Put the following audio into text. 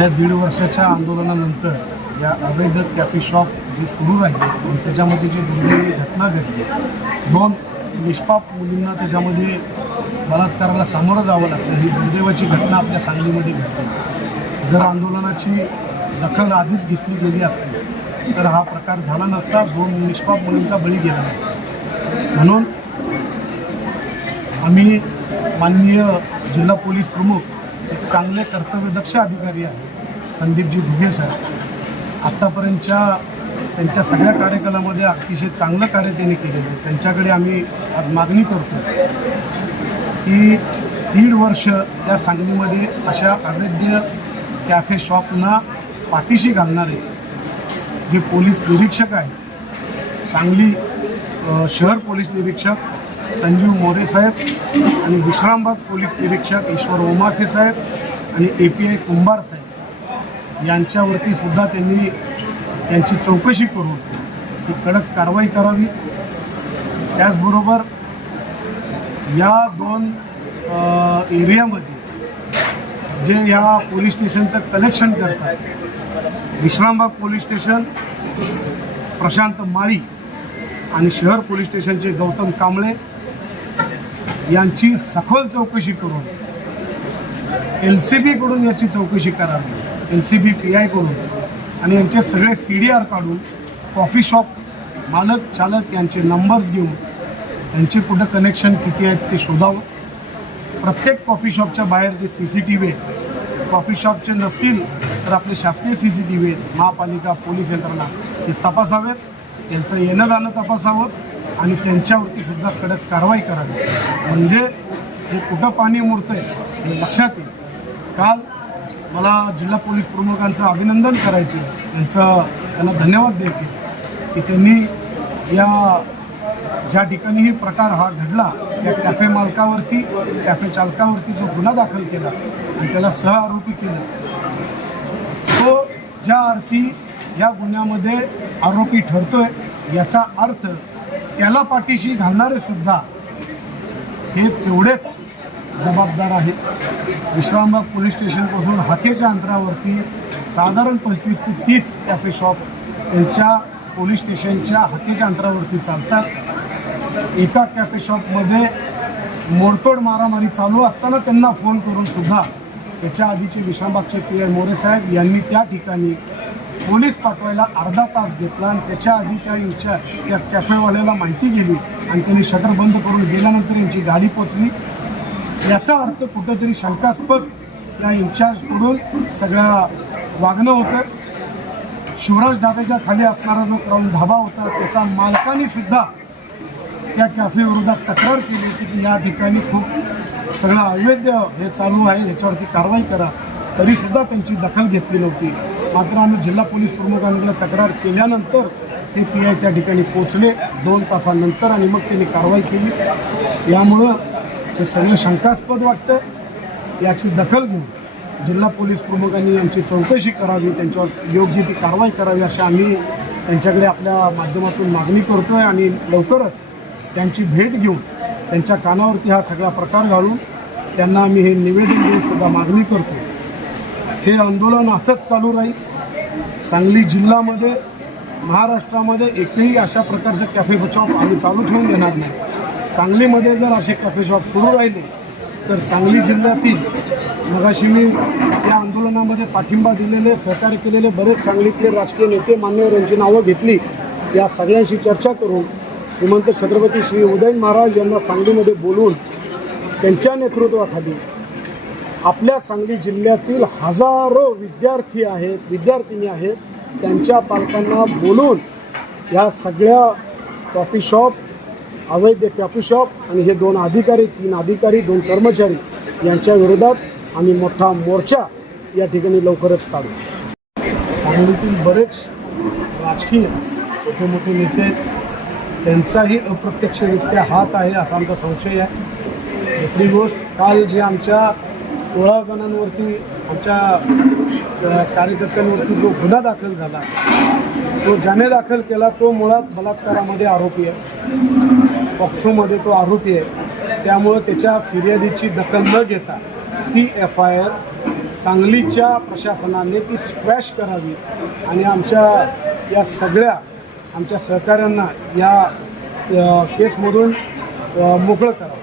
गेल्या दीड वर्षाच्या आंदोलनानंतर या अवैध कॅफे शॉप जे सुरू राहिले आणि त्याच्यामध्ये जी दुर्दैवी घटना घडली दोन निष्पाप मुलींना त्याच्यामध्ये बलात्काराला सामोरं जावं लागतं ही दुर्दैवाची घटना आपल्या सांगलीमध्ये घडली. जर आंदोलनाची दखल आधीच घेतली गेली असती तर हा प्रकार झाला नसता दोन निष्पाप मुलींचा बळी गेला नसता. म्हणून आम्ही माननीय जिल्हा पोलीस प्रमुख चांगले कर्तव्यदक्ष अधिकारी आहेत संदीपजी घुगे साहेब. आत्तापर्यंतच्या त्यांच्या सगळ्या कार्यकालामध्ये अतिशय चांगलं कार्य त्यांनी केलेलं आहे. त्यांच्याकडे आम्ही आज मागणी करतो की दीड वर्ष या सांगलीमध्ये अशा अवैध कॅफे शॉपना पाठीशी घालणारे जे पोलीस निरीक्षक आहेत सांगली शहर पोलीस निरीक्षक संजीव मोरे साहेब आणि विश्रामबाग पोलीस निरीक्षक ईश्वर ओमासे साहेब आणि ए पी आय कुंभार साहेब. यांच्यावरती सुद्धा त्यांनी त्यांची चौकशी करून ती कडक कारवाई करावी. त्याचबरोबर या दोन एरियामध्ये जे या पोलीस स्टेशनचं कलेक्शन करतात विश्रामबाग पोलीस स्टेशन प्रशांत माळी आणि शहर पोलीस स्टेशनचे गौतम कांबळे यांची सखोल चौकशी करून एल सी बीकडून याची चौकशी करावी एल सी बी पी आयकडून आणि यांचे सगळे सी डी आर काढून कॉफी शॉप मालक चालक यांचे नंबर्स घेऊन त्यांचे कुठं कनेक्शन किती आहेत ते शोधावं. प्रत्येक कॉफी शॉपच्या बाहेर जे सी सी टी व्ही आहेत कॉफी शॉपचे नसतील तर आपले शासकीय सी सी टी व्ही आहेत महापालिका पोलीस यंत्रणा ते तपासावेत. त्यांचं येणं जाणं तपासावं. आणि त्यांच्यावरती सुद्धा कडक कारवाई करावी. म्हणजे हे कुठं पाणी मुरतंय हे लक्षात येईल. काल मला जिल्हा पोलीस प्रमुखांचं अभिनंदन करायचे त्यांचं त्यांना धन्यवाद द्यायचे की त्यांनी या ज्या ठिकाणीही प्रकार हा घडला त्या कॅफे मालकावरती कॅफे चालकावरती जो गुन्हा दाखल केला आणि त्याला सह आरोपी केलं तो ज्या अर्थी या गुन्ह्यामध्ये आरोपी ठरतोय याचा अर्थ त्याला पाठीशी घालणारे सुद्धा हे तेवढेच जबाबदार आहेत. विश्रामबाग पोलीस स्टेशनपासून हाकेच्या अंतरावरती साधारण पंचवीस ते तीस कॅफे शॉप त्यांच्या पोलीस स्टेशनच्या हाकेच्या अंतरावरती चालतात. एका कॅफे शॉपमध्ये मोडतोड मारामारी चालू असताना त्यांना फोन करून सुद्धा त्याच्या आधीचे विश्रामबागचे पी आय मोरे साहेब यांनी त्या ठिकाणी पोलीस पाठवायला अर्धा तास घेतला आणि त्याच्या आधी त्या यांच्या त्या कॅफेवाल्याला माहिती गेली आणि त्यांनी शटर बंद करून गेल्यानंतर यांची गाडी पोचली. याचा अर्थ कुठेतरी शंकास्पद या इन्चार्जकडून सगळ्या वागणं होतं. शिवराज ढाब्याच्या खाली असणारा जो क्राऊन ढाबा होता त्याचा मालकाने सुद्धा त्या कॅफेविरोधात तक्रार केली होती की या ठिकाणी खूप सगळं अवैध हे चालू आहे याच्यावरती कारवाई करा. तरीसुद्धा त्यांची दखल घेतली नव्हती. मात्र आम्ही जिल्हा पोलीस प्रमुखांकडे तक्रार केल्यानंतर ते पी आय त्या ठिकाणी पोचले दोन तासानंतर आणि मग त्यांनी कारवाई केली. यामुळं हे सगळं शंकास्पद वाटतं याची दखल घेऊन जिल्हा पोलीस प्रमुखांनी यांची चौकशी करावी त्यांच्यावर योग्य ती कारवाई करावी अशी आम्ही त्यांच्याकडे आपल्या माध्यमातून मागणी करतो आहे आणि लवकरच त्यांची भेट घेऊन त्यांच्या कानावरती हा सगळा प्रकार घालून त्यांना आम्ही हे निवेदन देऊन सुद्धा मागणी करतो हे आंदोलन असंच चालू राहील. सांगली जिल्ह्यामध्ये महाराष्ट्रामध्ये एकही अशा प्रकारचे कॅफे शॉप आम्ही चालू ठेवून देणार नाही. सांगलीमध्ये जर असे कॅफे शॉप सुरू राहिले तर सांगली जिल्ह्यातील मगाशी मी या आंदोलनामध्ये पाठिंबा दिलेले सहकार्य केलेले बरेच सांगलीतले राजकीय नेते मान्यवर यांची नावं घेतली. या सगळ्यांशी चर्चा करून श्रीमंत छत्रपती श्री उदयन महाराज यांना सांगलीमध्ये बोलून त्यांच्या नेतृत्वाखाली आपल्या सांगली जिल्ह्यातील हजारो विद्यार्थी आहेत विद्यार्थिनी आहेत त्यांच्या पालकांना बोलून या सगळ्या कॉफी शॉप अवैध कॉफी शॉप आणि हे दोन अधिकारी तीन अधिकारी दोन कर्मचारी यांच्या विरोधात आम्ही मोठा मोर्चा या ठिकाणी लवकरच काढू. सांगलीतील बरेच राजकीय छोटे मोठे नेते त्यांचाही अप्रत्यक्षरित्या हात आहे असा आमचा संशय आहे. दुसरी गोष्ट काल जे आमच्या सोळा जणांवरती आमच्या कार्यकर्त्यांवरती जो गुन्हा दाखल झाला तो ज्याने दाखल केला तो मुळात बलात्कारामध्ये आरोपी आहे. पॉक्सोमध्ये तो आरोपी आहे. त्यामुळं त्याच्या फिर्यादीची दखल न घेता ती एफ आय आर सांगलीच्या प्रशासनाने ती स्क्वॅश करावी आणि आमच्या या सगळ्या आमच्या सहकाऱ्यांना या केसमधून मोकळं करावं.